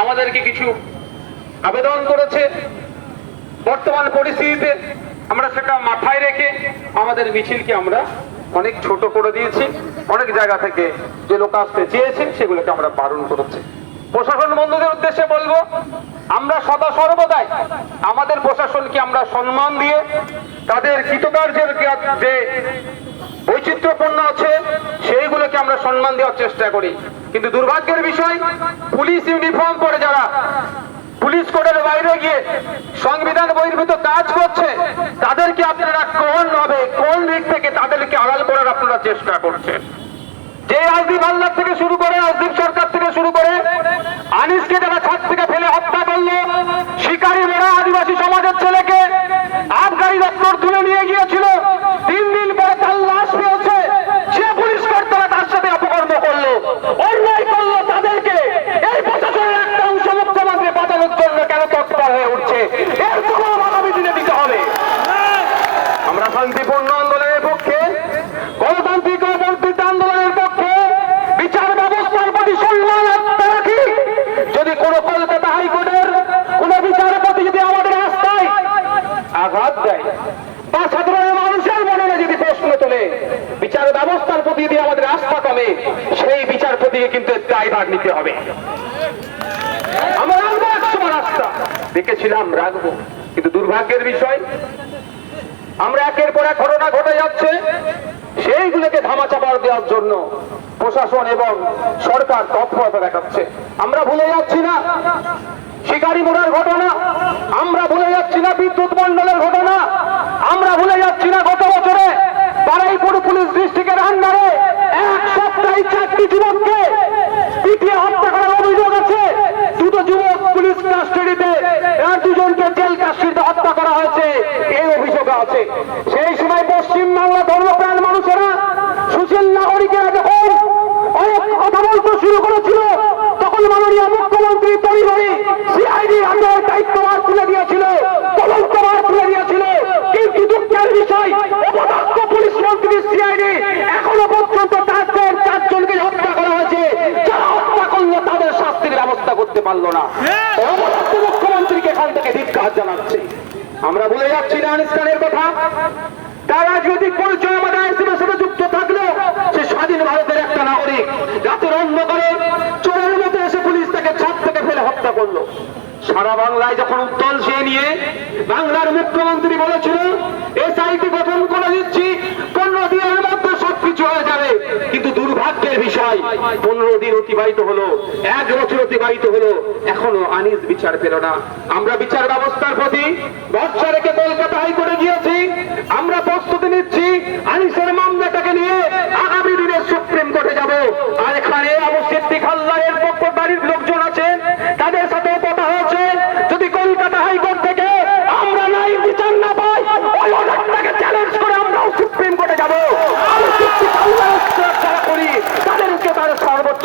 আমাদেরকে কিছু আবেদন করেছে। বর্তমান পরিস্থিতিতে আমরা সেটা মাথায় রেখে আমাদের মিছিলকে আমরা অনেক ছোট করে দিয়েছি। অনেক জায়গা থেকে যে লোক আসতে চেয়েছে, সেগুলোকে আমরা বারণ করেছি। প্রশাসন বন্ধুদের উদ্দেশ্যে বলব, আমরা সদা সর্বদাই আমাদের প্রশাসনকে আমরা সম্মান দিয়ে তাদের কৃতকার্যের যে বৈচিত্র্যপূর্ণ আছে, সেইগুলোকে আমরা সম্মান দেওয়ার চেষ্টা করি। কিন্তু দুর্ভাগ্যের বিষয়, পুলিশ ইউনিফর্ম পরে যারা পুলিশ কোডের বাইরে গিয়ে সংবিধান বহির্ভূত কাজ করছে, তাদেরকে আপনারা কোন ভাবে, কোন দিক থেকে তাদেরকে আড়াল করার আপনারা চেষ্টা করছেন? যে রাজদীপ হালদার থেকে শুরু করে রাজদীপ সরকার থেকে শুরু করে, আনিসকে যারা ছাদ থেকে ফেলে হত্যা করল শিকারী মেরা আদিবাসী সমাজের ছেলেকে আবগারি দপ্তর তুলে নিয়ে গিয়েছিল তিন দিন পরে তার লাশ পেয়েছে যে পুলিশ কর্তারা তার সাথে অপকর্ম করল অন্যায় করল তাদেরকে এই প্রশাসনের একটা অংশ মুখ্যমন্ত্রী বাঁচানোর জন্য কেন তৎপর হয়ে উঠছে এর কোনো আগামী দিনে দিতে হবে আমরা শান্তিপূর্ণ আন্দোলনের পক্ষে গণতান্ত্রিক ও বর্ধিত আন্দোলনের পক্ষে বিচার ব্যবস্থার প্রতি সম্মান আস্থা রাখি যদি কোন কলকাতা হাইকোর্টের কোন বিচারপতি যদি আমাদের রাস্তায় আঘাত দেয় বা সাধারণ মানুষের মনে যদি তোলে বিচার ব্যবস্থার প্রতি যদি আমাদের আস্থা কমে, সেই বিচারপতিকে কিন্তু এর দায়ভার নিতে হবে। আমরা রাখব একসময় রাস্তা দেখেছিলাম, রাখব। কিন্তু দুর্ভাগ্যের বিষয়, আমরা একের পর এক ঘটনা ঘটে যাচ্ছে। সেইগুলোকে ধামাচাপা দেওয়ার জন্য প্রশাসন এবং সরকার তৎপরতা দেখাচ্ছে। আমরা ভুলে যাচ্ছি না, শিকারি মোড়ার ঘটনা। আমরা ভুলে যাচ্ছি না, বিদ্যুৎ মন্ডলের ঘটনা। আমরা ভুলে যাচ্ছি না, গত বছরে বারাইপুর পুলিশ ডিস্ট্রিক্টের আন্ডারে এক সপ্তাহে চারটি যুবককে পিটিয়ে হত্যা করার অভিযোগ আছে দুটো যুবক পুলিশ কাস্টাডিতে আর দুজনকে জেল কাস্টাডিতে হত্যা করা হয়েছে এই অভিযোগ আছে। সেই সময় পশ্চিম বাংলা ধর্মপ্রাণ মানুষেরা সুশীল নাগরিকেরা যখন অনেক কথা বলতে শুরু করেছিল। তখন মাননীয় মুখ্যমন্ত্রী পরিবারে সিআইডি হাতের দায়িত্বভার তুলে দিয়েছিল তদন্তভার তুলে দিয়েছিল। কিন্তু দুঃখের বিষয় অপদস্থ পুলিশ মন্ত্রী সিআইডি এখনও পর্যন্ত তাদের চারজনকে হত্যা করা হয়েছে। যারা হত্যা করল তাদের শাস্তির ব্যবস্থা করতে পারল না। অপদস্থ মুখ্যমন্ত্রীকে এখান থেকে ধিক্কার জানাচ্ছে। আমরা ভুলে যাচ্ছি না আনিস কথা। তারা যদি পরিচয় আমাদের আইসিমের সাথে যুক্ত থাকল সে স্বাধীন ভারতের একটা নাগরিক। রাতের অন্ধকারে চোরের মতো এসে পুলিশ তাকে ছাদ থেকে ফেলে হত্যা করল। সারা বাংলায় যখন উত্তল সে নিয়ে বাংলার মুখ্যমন্ত্রী বলেছিল, এসআইটি গঠন করে দিচ্ছি পনেরো দিনের মধ্যে সবকিছু হয়ে যাবে কিন্তু দুর্ভাগ্যের বিষয় পনেরো দিন অতিবাহিত হলো, এক বছর অতিবাহিত হলো, এখনও আনিস বিচার পেল না। আমরা বিচার ব্যবস্থার প্রতি ভরসা রেখে কলকাতা হাইকোর্টে গিয়েছি, আমরা প্রস্তুতি নিচ্ছি আনিসের মামলাটাকে নিয়ে আগামী দিনে সুপ্রিম কোর্টে যাব আর এখানে আবু সিদ্দিক হাল্লারের পক্ষ বাড়ির লোকজন আছেন তাদের সাথে কথা হয়েছে যদি কলকাতা হাইকোর্ট থেকে আমরা নাই বিচার না পাই ওই অর্ডারটাকে চ্যালেঞ্জ করে আমরাও সুপ্রিম কোর্টে যাব আবু সিদ্দিক হাল্লারের যারা করি তাদেরকে তার সর্বোচ্চ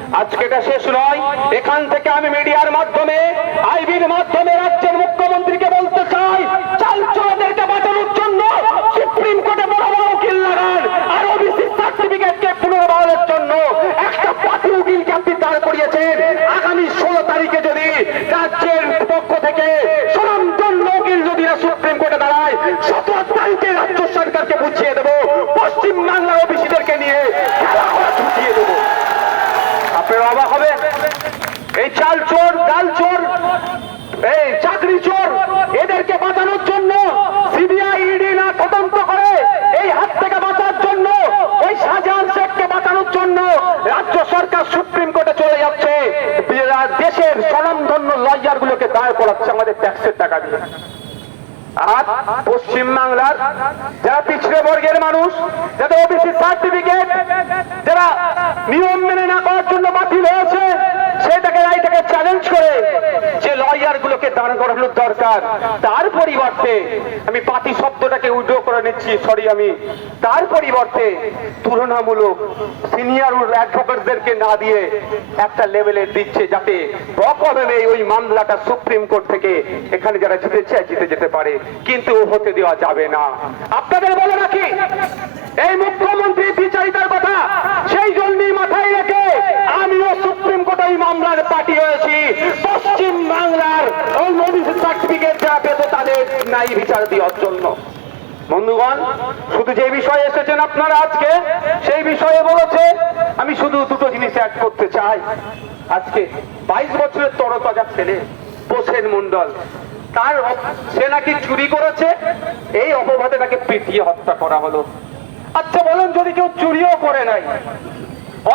আজকে এটা শেষ নয়। এখান থেকে আমি মিডিয়ার মাধ্যমে, আইবির মাধ্যমে রাজ্যের মুখ্যমন্ত্রীকে বলতে চাই, চাল চোরাদেরকে বাঁচানোর জন্য সুপ্রিম কোর্টে বড় বড় উকিল লাগান আর ওবিসি সার্টিফিকেটকে পুনর্বহালের জন্য একটা পাতি উকিলকে আপনি দাঁড় করিয়েছেন। আগামী ষোলো তারিখে যদি রাজ্যের পক্ষ থেকে স্বনামধন্য উকিল যদি না সুপ্রিম কোর্টে দাঁড়ায়, সতেরো তারিখে রাজ্য সরকারকে বুঝিয়ে দেবো। পশ্চিম বাংলার ওবিসিদেরকে নিয়ে অবাক হবে। এই চাল চোর, ডাল চোর, এই চাকরি চোর, এদেরকে বাঁচানোর জন্য সিবিআই ইডি না তদন্ত করে, এই হাত থেকে বাঁচার জন্য ওই শাহজাহান শেখকে বাঁচানোর জন্য রাজ্য সরকার সুপ্রিম কোর্টে চলে যাচ্ছে। দেশের স্বনামধন্য লয়ার গুলোকে দায় করাচ্ছে আমাদের ট্যাক্সের টাকা দিয়ে। আর পশ্চিম বাংলার যারা পিছড়ে বর্গের মানুষ, যাদের ওবিসি সার্টিফিকেট যারা নিয়ম মেনে না জন্য বাতিল হয়েছে সেটাকে রায়টাকে চ্যালেঞ্জ করে যে লয়ার গুলোকে দাঁড় করানোর দরকার। তার পরিবর্তে আমি শব্দটাকে উড্র করে নিচ্ছি সরি আমি। তার পরিবর্তে তুলনামূলক সিনিয়র অ্যাডভোকেটদেরকে না দিয়ে একটা লেভেলে দিচ্ছে যাতে ওই মামলাটা সুপ্রিম কোর্ট থেকে এখানে যারা জিতেছে, জিতে যেতে পারে। কিন্তু হতে দেওয়া যাবে না। আপনাদের বলে রাখি, এই মুখ্যমন্ত্রী বিচারিতার কথা সেই জন্যই মাথায় রেখে আমিও এই মামলার পার্টি হয়েছি। পশ্চিম বাংলার ওই নদী সার্টিফিকেট যা পেত তাদের নাই বিচার দেওয়ার জন্য। বন্ধুগণ, শুধু যে বিষয়ে এসেছেন আপনারা আজকে, সেই বিষয়ে বলেছে, আমি শুধু দুটো জিনিস অ্যাড করতে চাই। আজকে বাইশ বছরের তরতাজা ছেলে পোষেন মন্ডল তার সে নাকি চুরি করেছে? এই অপবাদে তাকে পিটিয়ে হত্যা করা হলো। আচ্ছা বলেন, যদি কেউ চুরিও করে নাই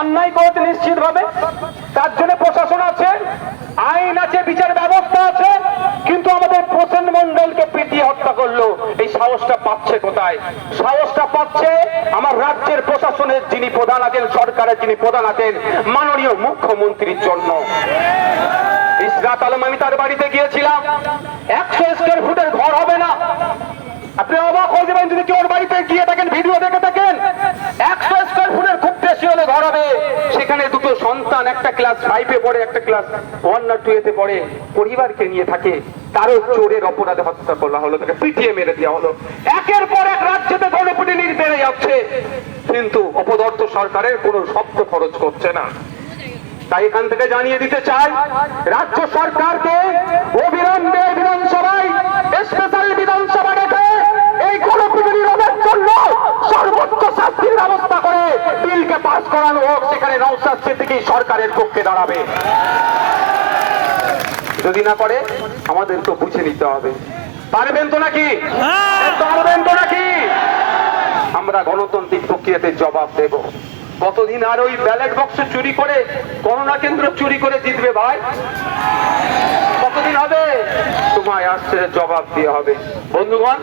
অন্যায় করতে নিশ্চিত ভাবে তার জন্য প্রশাসন আছে, আইন আছে, বিচার ব্যবস্থা আছে, কিন্তু আমাদের প্রসেন মন্ডলকে পিটিয়ে হত্যা করল। এই সাহসটা পাচ্ছে কোথায়? সাহসটা পাচ্ছে আমার রাজ্যের প্রশাসনের যিনি প্রধান আছেন, সরকারের যিনি প্রধান আছেন, মাননীয় মুখ্যমন্ত্রীর জন্য। ইসরাত আলম, আমি তার বাড়িতে গিয়েছিলাম। একশো স্কোয়ার ফুটের ঘর হবে না। আপনি অবাক হয়ে যাবেন যদি কেউ বাড়িতে গিয়ে থাকেন ভিডিও দেখে থাকেন একশো স্কোয়ার ফুটের খুব হবে সেখানে দুটো সন্তান, একটা ক্লাস ফাইভে পড়ে, একটা ক্লাস ওয়ান না টু এতে পড়ে, পরিবারকে নিয়ে থাকে। তারও চোরের অপরাধে হত্যা করা হলো, তাকে পিটিয়ে মেরে দেওয়া হলো। একের পর এক রাজ্যতে গণপিটি নির বেড়ে যাচ্ছে। কিন্তু অপদর্থ সরকারের কোনো শব্দ খরচ করছে না। তাই এখান থেকে জানিয়ে দিতে চাই, রাজ্য সরকারকে অবিলম্বে বিধানসভায় স্পেশাল বিধানসভা রেখে এই গণপিটুনি রোধের জন্য সর্বোচ্চ শাস্তির ব্যবস্থা করানো হোক সেখানে নৌসাদ সিদ্দিকী সরকারের পক্ষে দাঁড়াবে। যদি না করে আমাদের তো বুঝে নিতে হবে। পারবেন তো নাকি? পারবেন তো নাকি? আমরা গণতান্ত্রিক প্রক্রিয়াতে জবাব দেব। কতদিন আর ওই ব্যালট বক্স চুরি করে করোনা কেন্দ্র চুরি করে জিতবে ভাই? কতদিন হবে? তোমায় আসছে জবাব দিয়ে হবে। বন্ধুগণ